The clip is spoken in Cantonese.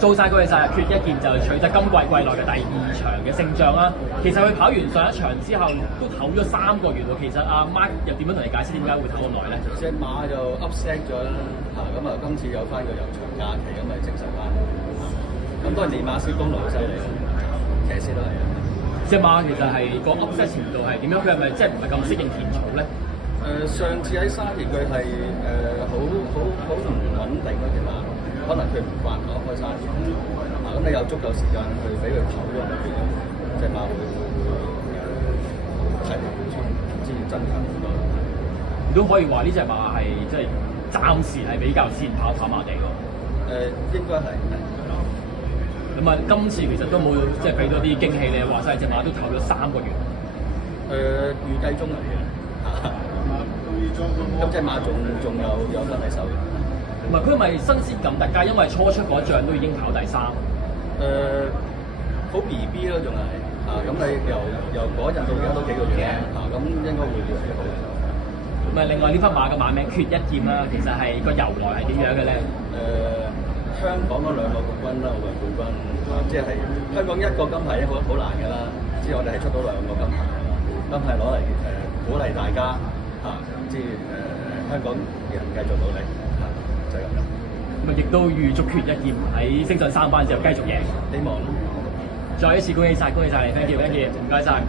掃晒佢晒，缺一劍就取得今季季內嘅第2場嘅勝仗啦。其實佢跑完上一場之後都唞咗3個月喎。其實阿 Mark 又點樣同你解釋點解會唞咁耐咧？隻馬就 upset 咗啦，咁啊今次有翻個悠長假期，咁咪證實翻。咁當然練馬師功勞好犀利，騎師都係啊。隻馬其實係個 upset 程度係點樣？佢係咪即係唔係咁適應田草咧？上次喺沙田佢係好唔穩定嗰隻馬，可能佢唔慣開沙田。咁你有足夠時間去俾佢唞咗，咪變咗隻馬會體力之增強好多。你都可以話呢隻馬係即係暫時係比較先跑馬地喎。應該係。咁啊，今次其實都冇即係俾到啲驚喜你，話晒隻馬都唞咗3個月。預計中嚟嘅。咁隻馬仲有分喺手嘅。唔係佢咪新鮮感特佳，因為初出嗰仗都已經跑第3。好 BB 咯，仲係咁你由嗰陣到而家都幾個月咁應該會越嚟越好。咁啊，另外呢匹馬嘅馬名缺一劍啦，其實係個由來係點樣嘅咧？香港嗰2個冠軍啦，奧運冠軍，即係香港1個金牌好難㗎啦，即係我哋係出到2個金牌，金牌攞嚟鼓勵大家即係香港人繼續努力就係咁啦。咁啊，亦都預祝缺一劍喺升上3班之後繼續贏，希望。再一次恭喜晒你 ，thank you，唔該晒。